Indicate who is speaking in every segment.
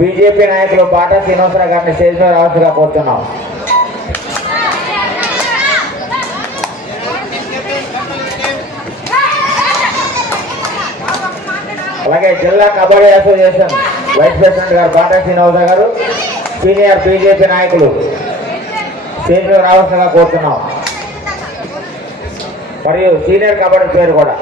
Speaker 1: BJP నాయకులు Bata Srinivasarao గారిని stage మీద రావాల్సిగా కోరుతున్నాం. అలాగే జిల్లా కబడ్డీ అసోసియేషన్ వైస్ ప్రెసిడెంట్ గారు బాటా శ్రీనివాసరావు గారు సీనియర్ బీజేపీ నాయకులు స్టేజ్ మీద రావాల్సిగా కోరుతున్నాం. మరియు సీనియర్ కబడ్డీ పేరు కూడా.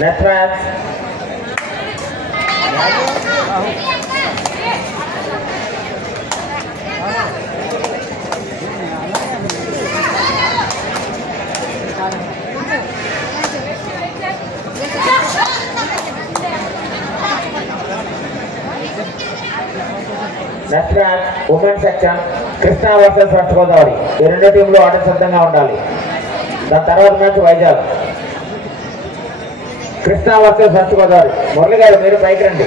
Speaker 1: Next match next women section Krishna versus west Godavari ఈ రెండు టీంలు ఆట సిద్ధంగా ఉండాలి. దాని తర్వాత match Vizag. Krishna versus west Godavari Murali గారు మీరు పైకి రండి.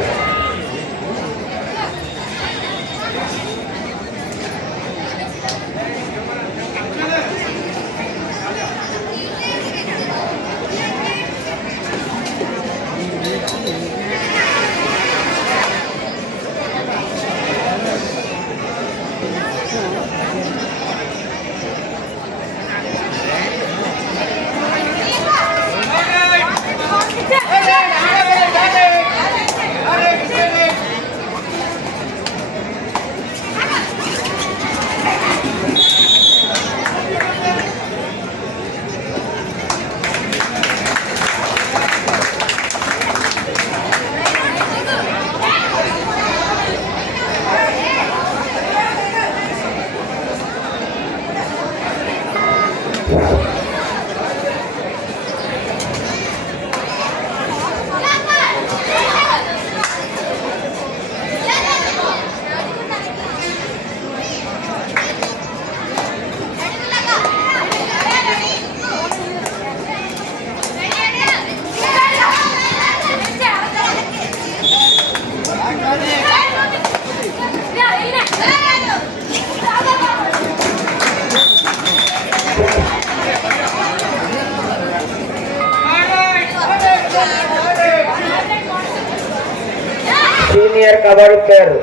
Speaker 1: గారు కబడ్డీ ప్లేయర్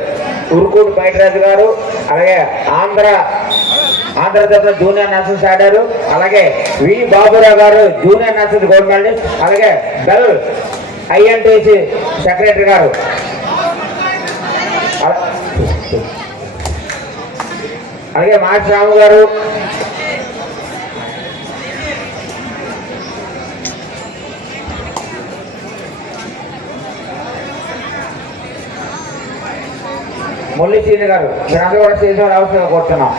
Speaker 1: ఉరుకూరు బయటరాజు గారు అలాగే ఆంధ్ర ఆంధ్ర తరఫున జూనియర్ నర్సెస్ ఆడారు. అలాగే వి బాబురావు గారు జూనియర్ నర్సెస్ గోల్డ్ మెడలిస్ట్. అలాగే బెల్ ఐఎన్టీసీ సెక్రటరీ గారు. అలాగే మాటి రాము గారు మురళీ సీని గారు మీరందరూ కూడా స్టేజ్ అవసరం రావాల్సిందిగా కోరుతున్నాం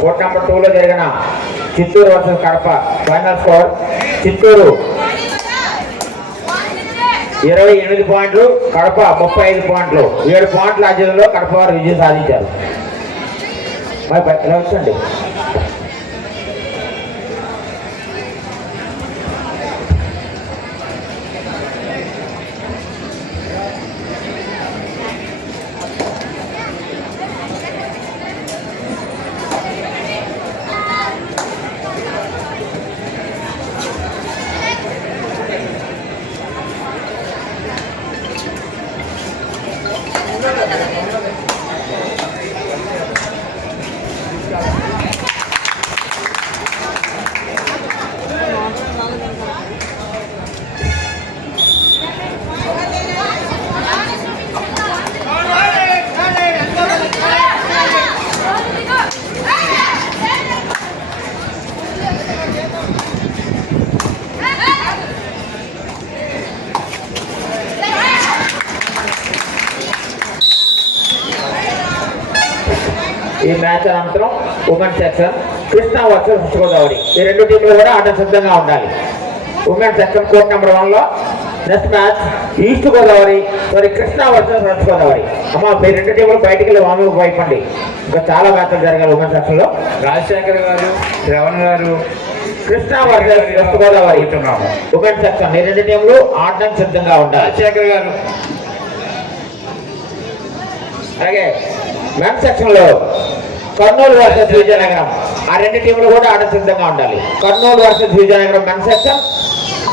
Speaker 1: కోర్ట్ నెంబర్ టూలో జరిగిన Chittoor versus Kadapa final score. Chittoor ఇరవై ఎనిమిది పాయింట్లు కడప ముప్పై ఐదు పాయింట్లు. ఏడు పాయింట్ల అధ్యయనంలో కడప వారు విజయం సాధించారు. మరి ఇలా వచ్చండి. ఈ మ్యాచ్ అనంతరం women section Krishna versus west Godavari ఈ రెండు టీంలు కూడా ఆట సిద్ధంగా ఉండాలి. ఉమెన్ సెక్షన్ కోర్ట్ నెంబర్ వన్లో next match east Godavari sorry Krishna versus west Godavari అమ్మ మీ రెండు టీంలు బయటికి వెళ్ళి మామూలు భయపండి ఇంకా చాలా మ్యాచ్లు జరగాలి ఉమెన్ సెక్షన్లో.
Speaker 2: రాజశేఖర్ గారు శ్రవణ్ గారు
Speaker 1: Krishna versus west Godavari. Women section ఈ రెండు టీంలు ఆడడానికి సిద్ధంగా ఉండాలి.
Speaker 2: రాజశేఖర్ గారు.
Speaker 1: అలాగే మెన్ సెక్షన్లో కర్నూలు వర్సెస్ విజయనగరం. ఆ రెండు టీంలు కూడా ఆట సిద్ధంగా ఉండాలి. Kurnool versus Vizianagaram men section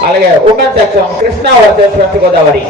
Speaker 1: అలాగే women section Krishna versus west Godavari.